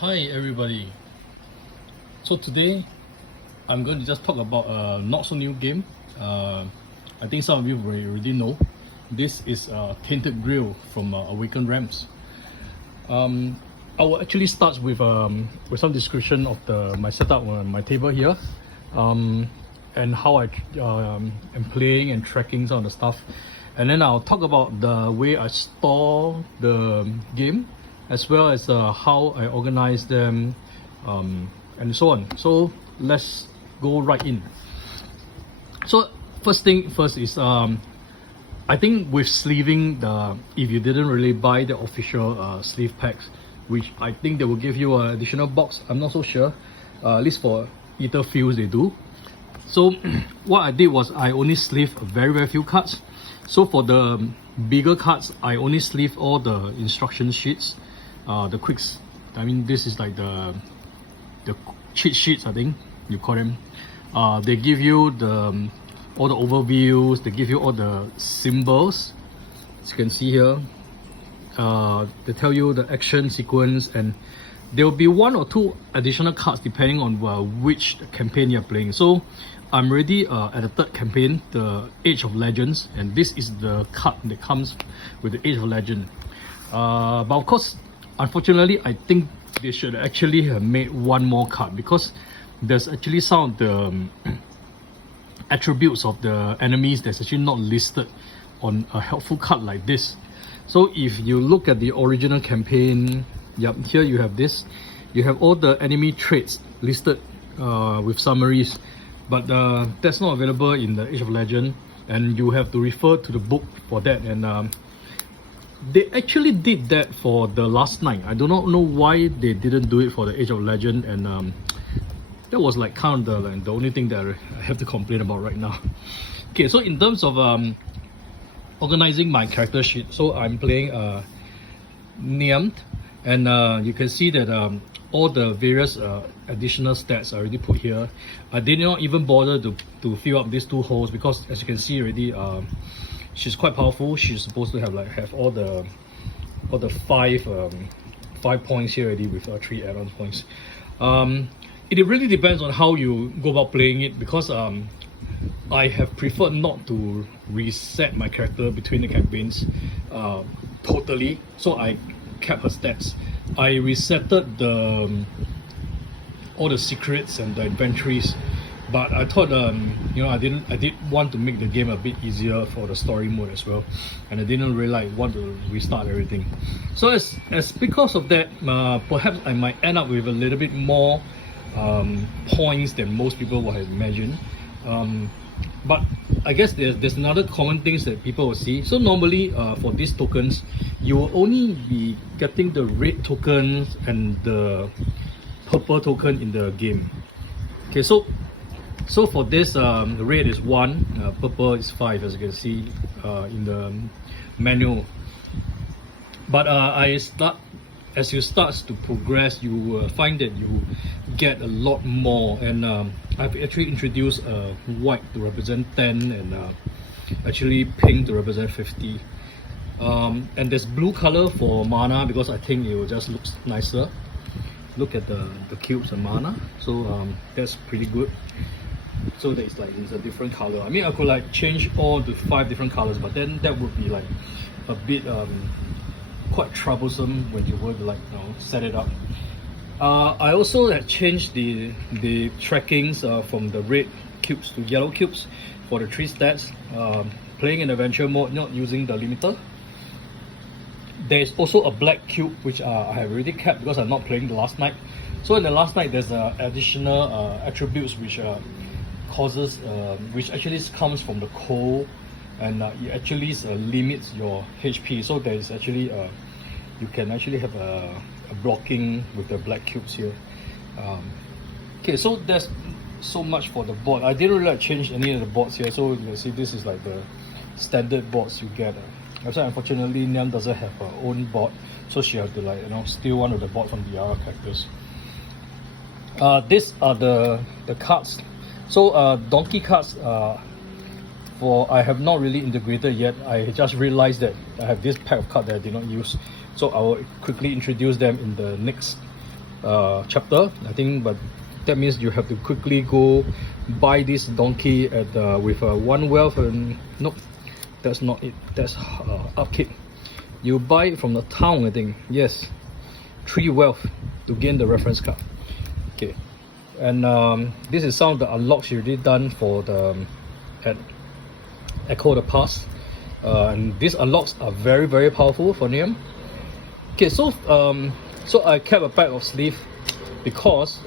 Hi everybody. So today I'm going to just talk about a not so new game. I think some of you already know. This is Tainted Grail from Awakened Realms. I will actually start with some description of my setup on my table here, and how I am playing and tracking some of the stuff, and then I'll talk about the way I store the game, as well as how I organize them, and so on. So let's go right in. So first thing first is I think with sleeving, if you didn't really buy the official sleeve packs, which I think they will give you an additional box, I'm not so sure, at least for Ether Fields they do. So what I did was I only sleeved very few cards. So for the bigger cards, I only sleeved all the instruction sheets, the quicks. I mean, this is like the cheat sheets, I think you call them. They give you all the overviews, they give you all the symbols, as you can see here. They tell you the action sequence, and there will be 1 or 2 additional cards depending on which campaign you're playing. So I'm already at the 3rd campaign, the Age of Legends, and this is the card that comes with the Age of Legend. But of course, unfortunately, I think they should actually have made 1 more card, because there's actually some of the attributes of the enemies that's actually not listed on a helpful card like this. So if you look at the original campaign, yep, here you have this. You have all the enemy traits listed with summaries, but that's not available in the Age of Legend, and you have to refer to the book for that. And they actually did that for the Last Night. I do not know why they didn't do it for the Age of Legend, and that was like kind of the only thing that I have to complain about right now. Okay, so in terms of organizing my character sheet, so I'm playing Named, and you can see that all the various additional stats are already put here. I did not even bother to fill up these 2 holes, because as you can see already, she's quite powerful. She's supposed to have all the 5 points here already, with 3 add-on points. It really depends on how you go about playing it, because I have preferred not to reset my character between the campaigns totally. So I kept her stats. I resetted all the secrets and the inventories, but I thought you know, I did want to make the game a bit easier for the story mode as well, and I didn't really want to restart everything. So as because of that, perhaps I might end up with a little bit more points than most people would have imagined. But I guess there's another common things that people will see. So normally for these tokens, you will only be getting the red tokens and the purple token in the game. Okay, so for this, the red is 1, purple is 5, as you can see in the manual. But as you start to progress, you will find that you get a lot more, and I've actually introduced white to represent 10, and actually pink to represent 50. And there's blue color for mana, because I think it will just look nicer. Look at the cubes and mana, so that's pretty good. So that it's a different color. I mean, I could like change all the 5 different colors, but then that would be like a bit quite troublesome when you were to like, you know, set it up. I also had changed the trackings from the red cubes to yellow cubes for the 3 stats. Playing in adventure mode, not using the limiter. There's also a black cube, which I have already kept because I'm not playing the Last Night. So in the Last Night, there's additional attributes which causes, which actually comes from the cold, and it actually limits your HP. So there is actually you can actually have a blocking with the black cubes here. Okay, so that's so much for the board. I didn't really change any of the boards here. So you can see this is like the standard boards you get. Also, unfortunately, Nyan doesn't have her own board, so she has to like, you know, steal one of the boards from the other characters. These are the cards. So donkey cards, I have not really integrated yet. I just realized that I have this pack of cards that I did not use, so I will quickly introduce them in the next chapter, I think, but that means you have to quickly go buy this donkey at with one wealth, and nope, that's not it. That's upkeep. You buy it from the town, I think. Yes, 3 wealth to gain the reference card. Okay, and this is some of the unlocks you already done for the at Echo the Past, and these unlocks are very powerful for Niam. Okay, so I kept a pack of sleeve because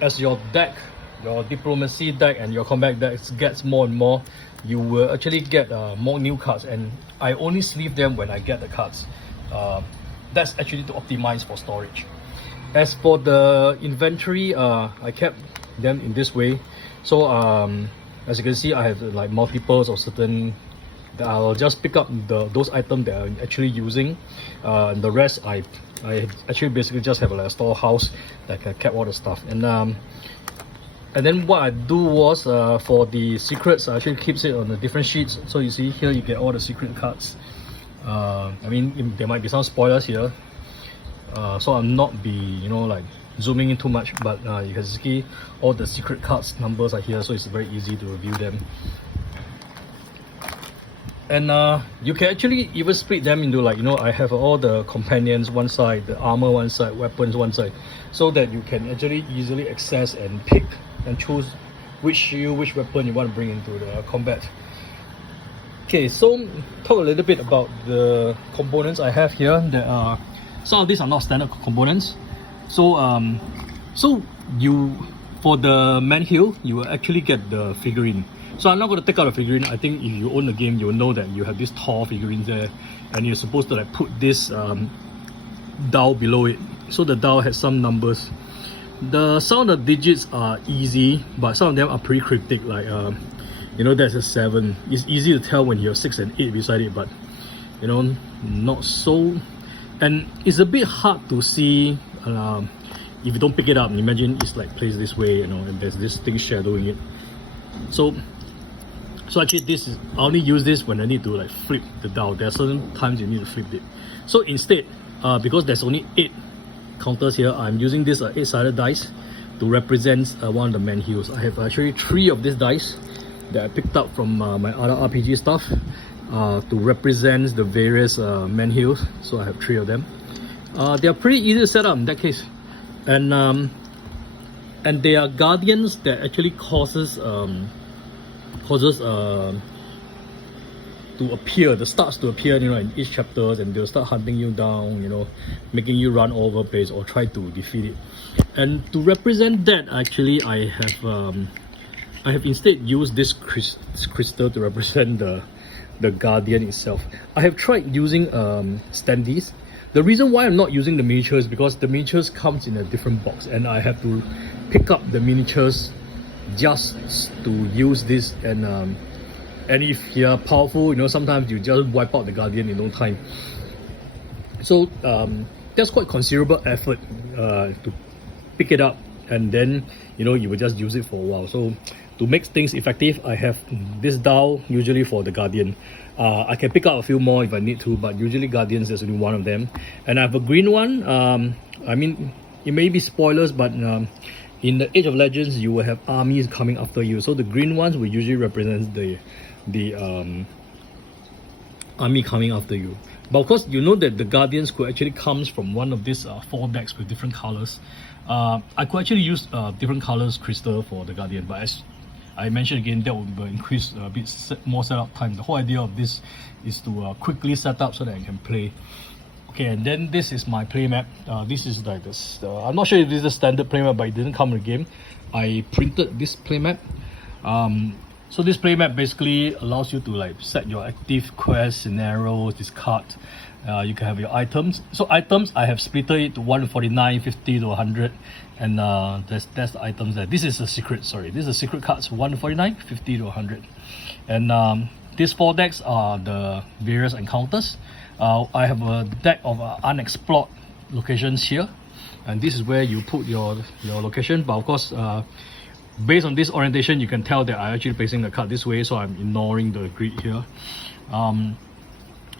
as your deck, your diplomacy deck and your combat deck gets more and more, you will actually get more new cards, and I only sleeve them when I get the cards. That's actually to optimize for storage. As for the inventory, I kept them in this way. So as you can see, I have like multiples of certain. I'll just pick up those items that I'm actually using. And the rest I actually basically just have like a storehouse that I kept all the stuff. And then what I do was for the secrets, I actually keeps it on the different sheets. So you see here, you get all the secret cards. I mean, there might be some spoilers here, so I'll not be like zooming in too much, but you can see all the secret cards numbers are here, so it's very easy to review them. And you can actually even split them into like, I have all the companions one side, the armor one side, weapons one side, so that you can actually easily access and pick and choose which shield, which weapon you want to bring into the combat. Okay, so talk a little bit about the components I have here. That are, some of these are not standard components. So for the man hill, you will actually get the figurine. So I'm not going to take out the figurine. I think if you own the game, you will know that you have this tall figurine there, and you're supposed to like put this dial below it. So the dial has some numbers. Some of the digits are easy, but some of them are pretty cryptic. Like there's a 7. It's easy to tell when you have 6 and 8 beside it, but not so. And it's a bit hard to see if you don't pick it up. Imagine it's like placed this way, and there's this thing shadowing it. So actually I only use this when I need to like flip the dial. There are certain times you need to flip it. So instead, because there's only 8 counters here, I'm using this 8-sided dice to represent one of the man heals. I have actually 3 of these dice that I picked up from my other RPG stuff to represent the various man heals. So I have 3 of them. They are pretty easy to set up in that case, and they are guardians that actually causes to appear, the starts to appear, in each chapter, and they'll start hunting you down, making you run over place or try to defeat it. And to represent that, actually, I have instead used this crystal to represent the guardian itself. I have tried using Standees. The reason why I'm not using the miniatures is because the miniatures comes in a different box, and I have to pick up the miniatures just to use this. And if you're powerful, sometimes you just wipe out the guardian in no time. So that's quite considerable effort to pick it up, and then you will just use it for a while. So to make things effective, I have this dial usually for the guardian. I can pick up a few more if I need to, but usually guardians, there's only one of them. And I have a green one. I mean, it may be spoilers, but in the Age of Legends, you will have armies coming after you. So the green ones will usually represent the army coming after you. But of course, that the guardians could actually comes from one of these 4 decks with different colors. I could actually use different colors crystal for the guardian, but as I mentioned again, that will increase a bit more setup time. The whole idea of this is to quickly set up so that I can play. Okay, and then this is my play map. This is like this. I'm not sure if this is a standard play map, but it didn't come in the game. I printed this play map. So this play map basically allows you to like set your active quest scenarios, discard. You can have your items. So items, I have split it to 149, 50 to 100, and that's the items there. This is a secret. Sorry, this is a secret cards 149, 50 to 100, and these 4 decks are the various encounters. I have a deck of unexplored locations here, and this is where you put your location. But of course, based on this orientation, you can tell that I'm actually placing the card this way, so I'm ignoring the grid here.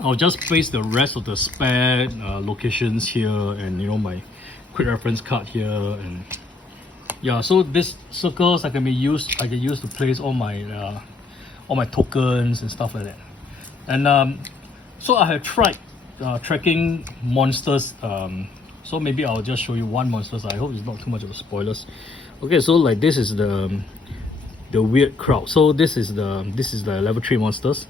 I'll just place the rest of the spare locations here, and quick reference card here, and yeah, so this circles I can use to place all my tokens and stuff like that. And so I have tried tracking monsters, so maybe I'll just show you one monster. I hope it's not too much of a spoilers. Okay, so like this is the weird crowd. So this is the level 3 monsters.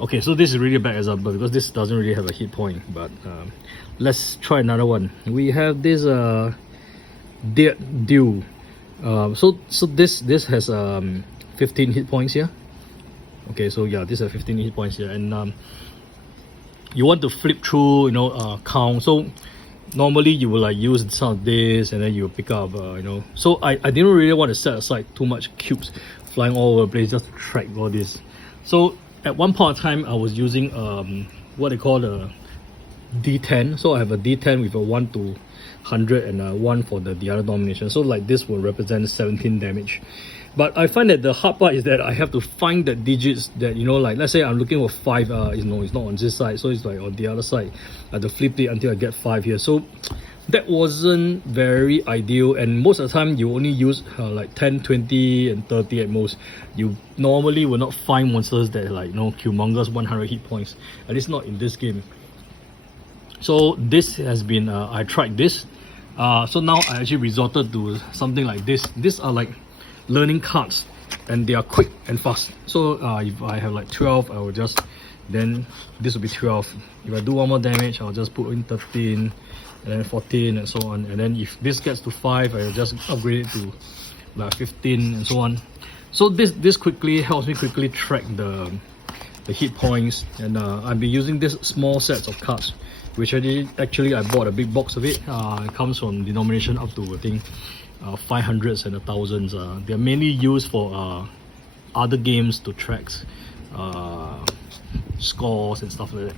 Okay, so this is really a bad example because this doesn't really have a hit point, but let's try another one. We have this Dead Dew. So this has 15 hit points here. Okay, so yeah, this has 15 hit points here, and you want to flip through, you know, count. So normally you will like use some of this, and then you pick up, you know. So I didn't really want to set aside too much cubes flying all over the place just to track all this. So at one point in time, I was using what they call a D10. So I have a D10 with a 1 to 100 and a 1 for the other domination. So like this will represent 17 damage. But I find that the hard part is that I have to find the digits that, you know, like let's say I'm looking for 5, it's not on this side, so it's like on the other side. I have to flip it until I get 5 here. So that wasn't very ideal, and most of the time you only use like 10, 20 and 30 at most. You normally will not find monsters that like, you know, humongous 100 hit points, at least not in this game. So this has been I tried this, so now I actually resorted to something like this. These are like learning cards, and they are quick and fast. So if I have like 12, I will just, then this will be 12. If I do one more damage, I'll just put in 13 and then 14 and so on. And then if this gets to 5, I will just upgrade it to like 15 and so on. So this quickly helps me quickly track the hit points, and I've been using this small sets of cards, which actually I bought a big box of it. It comes from denomination up to I think 500s and 1000s. They're mainly used for other games to track scores and stuff like that.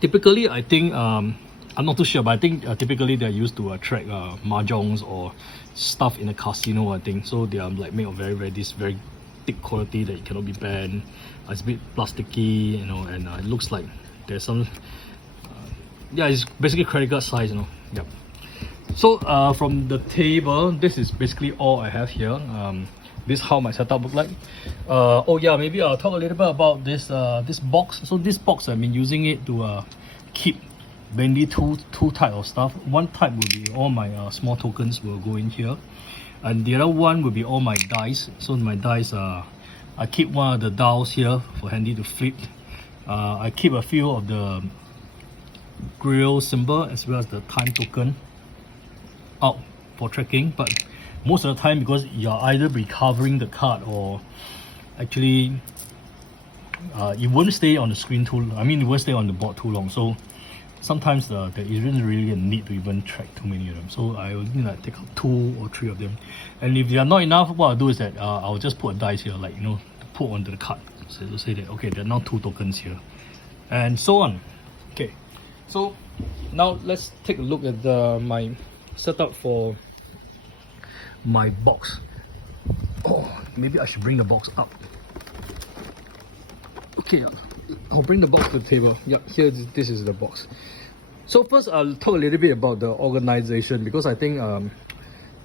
Typically, I think I'm not too sure, but I think typically they're used to track mahjongs or stuff in a casino, I think. So they are like made of very thick quality that it cannot be banned. It's a bit plasticky, you know, and it looks like there's some yeah, it's basically credit card size, you know. Yep. So from the table, this is basically all I have here. This is how my setup look like. Oh yeah, maybe I'll talk a little bit about this this box. So this box, I've been using it to keep mainly two type of stuff. One type will be all my small tokens will go in here, and the other one will be all my dice. So my dice, I keep one of the dials here for handy to flip. I keep a few of the grail symbol as well as the time token out for tracking, but most of the time, because you're either recovering the card or actually you won't stay on the screen too, you won't stay on the board too long. So sometimes there isn't really a need to even track too many of them. So I will take out 2 or 3 of them, and if they are not enough, what I'll do is that I'll just put a dice here, like, you know, to put onto the card. So to say that, okay, there are now 2 tokens here, and so on. Okay, so now let's take a look at my setup for my box. Oh, maybe I should bring the box up. Okay, I'll bring the box to the table. Yeah, here, this is the box. So first, I'll talk a little bit about the organization, because I think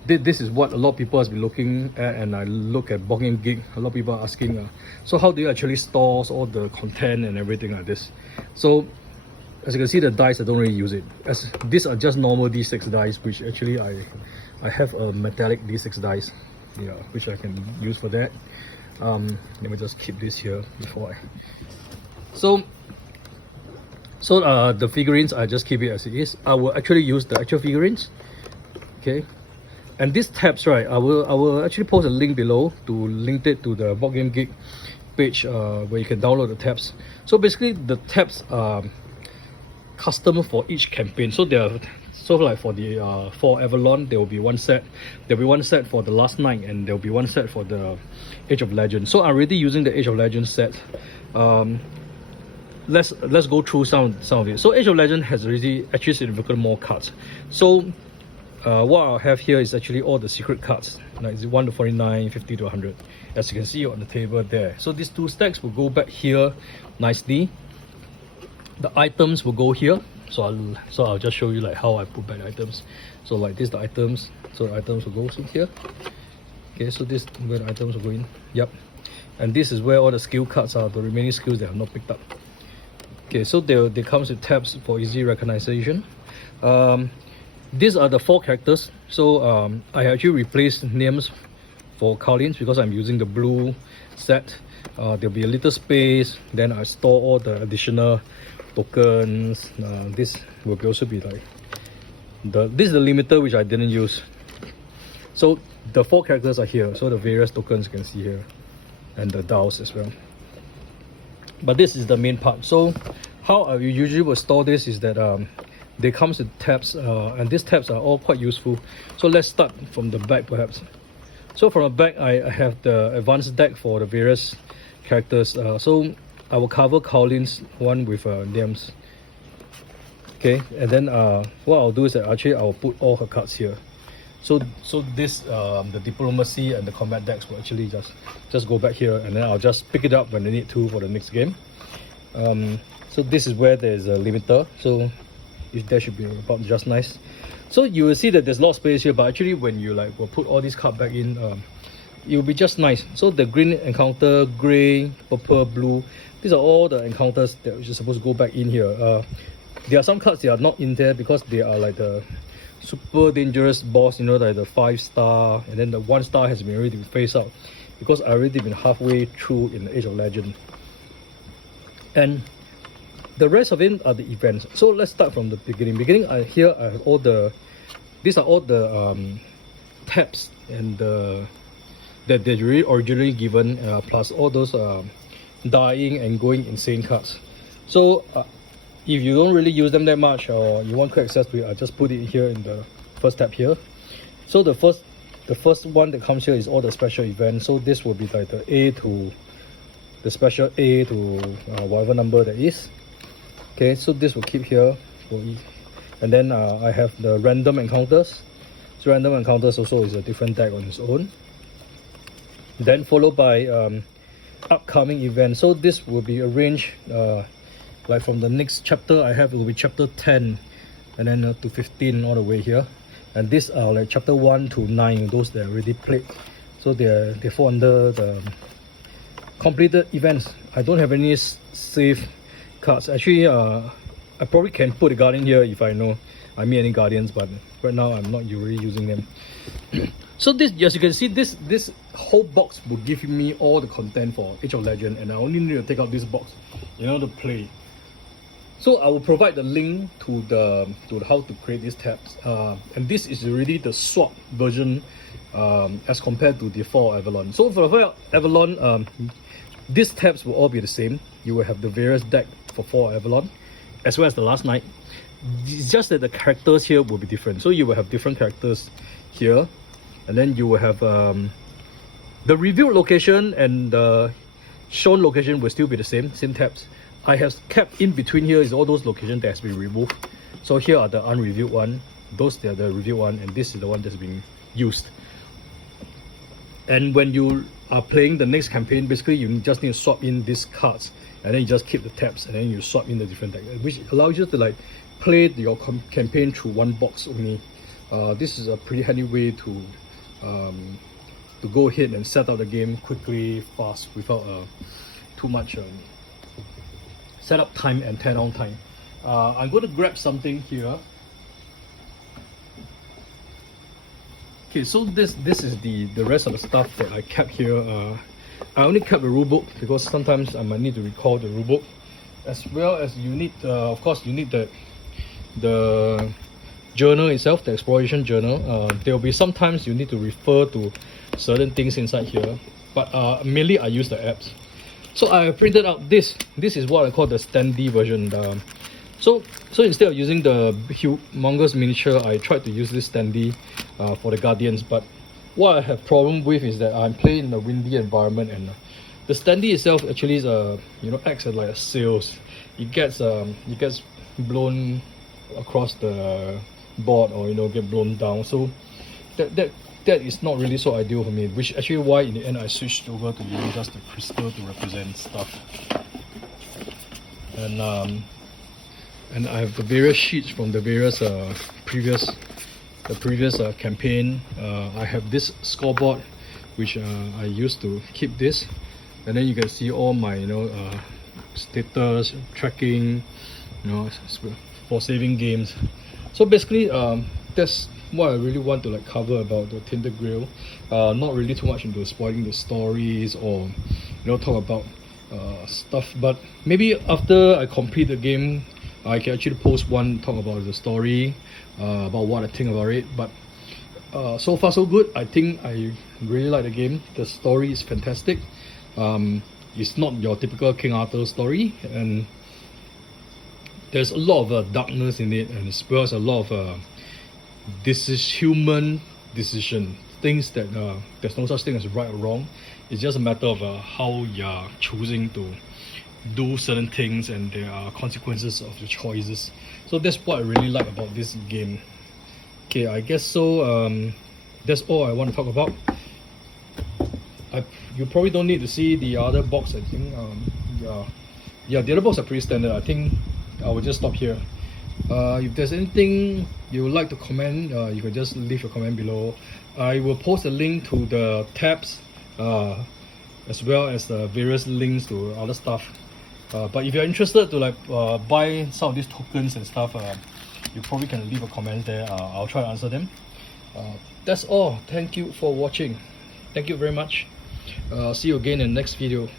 this is what a lot of people has been looking at, and I look at Board Game Geek. A lot of people are asking, so how do you actually store all the content and everything like this? So as you can see, the dice, I don't really use it, as these are just normal D6 dice, which actually I have a metallic D6 dice, yeah, which I can use for that. Let me just keep this here before so the figurines, I just keep it as it is. I will actually use the actual figurines. Okay, and these tabs, right, I will actually post a link below to link it to the Board Game Geek page, where you can download the tabs. So basically the tabs are custom for each campaign. So they're like for the Fall of Avalon, there will be one set. There'll be one set for the Last Night, and there'll be one set for the Age of Legends. So I'm already using the Age of Legends set. Let's go through some of it. So Age of Legends has actually significantly more cards. So what I'll have here is actually all the secret cards, like 1 to 49, 50 to 100, as you can see on the table there. So these 2 stacks will go back here nicely. the items will go here. So I'll just show you like how I put back the items. So like this, the items. So the items will go in here. Okay, so this where the items will go in. Yep. And this is where all the skill cards are, the remaining skills that I have not picked up. Okay, so they comes with tabs for easy recognition. These are the 4 characters. So I actually replaced names for Carlins because I'm using the blue set. There'll be a little space, then I store all the additional tokens. This will also be like this is the limiter which I didn't use. So the 4 characters are here, so the various tokens you can see here, and the dials as well. But this is the main part. So how I usually will store this is that they comes with tabs, and these tabs are all quite useful. So let's start from the back perhaps. So from the back I have the advanced deck for the various characters. So I will cover Carlin's one with names. Okay, and then what I'll do is that actually I'll put all her cards here. So this the diplomacy and the combat decks will actually just go back here, and then I'll just pick it up when I need to for the next game. So this is where there's a limiter, so that should be about just nice. So you will see that there's a lot of space here, but actually when you like will put all these cards back in, it will be just nice. So the green encounter, grey, purple, blue, these are all the encounters that are supposed to go back in here. There are some cards that are not in there because they are like the super dangerous boss, you know, like the 5-star, and then the 1-star has been already phased out because I already been halfway through in the Age of Legend. And the rest of it are the events. So let's start from the beginning. Here I have all the, these are all the tabs and that they're really originally given, plus all those dying and going insane cards. So if you don't really use them that much or you want quick access to it, I just put it here in the first tab here. So the first one that comes here is all the special events. So this will be like the A to the special A to whatever number that is. Okay, so this will keep here, and then I have the random encounters. So random encounters also is a different deck on its own. Then followed by upcoming events. So this will be arranged like from the next chapter I have, it will be chapter 10 and then to 15 all the way here. And these are like chapter 1 to 9, those that are already played. So they fall under the completed events. I don't have any save cards. Actually, I probably can put a guardian here if I know I meet any guardians, but right now I'm not really using them. So this, as you can see, this whole box will give me all the content for Age of Legend, and I only need to take out this box in order to play. So I will provide the link to the how to create these tabs, and this is already the swap version as compared to the Fall of Avalon. So for Fall of Avalon, these tabs will all be the same. You will have the various deck for Fall of Avalon, as well as the last night. It's just that the characters here will be different. So you will have different characters here, and then you will have the revealed location and the shown location will still be the same tabs. I have kept in between here is all those locations that has been removed. So here are the unrevealed one, those are the revealed one, and this is the one that's been used. And when you are playing the next campaign, basically you just need to swap in these cards, and then you just keep the tabs, and then you swap in the different deck, which allows you to like play your campaign through one box only. This is a pretty handy way to go ahead and set out the game quickly, fast, without too much setup time and tear down time. I'm going to grab something here. Okay, so this is the rest of the stuff that I kept here. I only kept the rulebook because sometimes I might need to recall the rulebook, as well as you need, of course, you need the journal itself, the exploration journal. There will be sometimes you need to refer to certain things inside here, but mainly I use the apps. So I printed out this. This is what I call the Standee version. So instead of using the humongous miniature, I tried to use this Standee for the Guardians. But what I have problem with is that I'm playing in a windy environment, and the Standee itself actually is acts as like a sails. It gets blown across the board, or get blown down. So that is not really so ideal for me, which actually why in the end I switched over to using just the crystal to represent stuff. And and I have the various sheets from the various previous campaign. I have this scoreboard which I used to keep this, and then you can see all my status tracking, for saving games. So basically that's what I really want to cover about the Tainted Grail. Not really too much into spoiling the stories or talk about stuff, but maybe after I complete the game I can actually post one talk about the story, about what I think about it. But so far so good. I think I really like the game. The story is fantastic. It's not your typical King Arthur story, and there's a lot of darkness in it, and as well as a lot of this is human decision, things that there's no such thing as right or wrong. It's just a matter of how you're choosing to do certain things, and there are consequences of your choices. So that's what I really like about this game. Okay, I guess so. That's all I want to talk about. You probably don't need to see the other box. I think yeah, the other box are pretty standard. I think I will just stop here. If there's anything you would like to comment, you can just leave a comment below. I will post a link to the tabs, as well as the various links to other stuff. But if you're interested to buy some of these tokens and stuff, you probably can leave a comment there. I'll try to answer them. That's all. Thank you for watching. Thank you very much. See you again in the next video.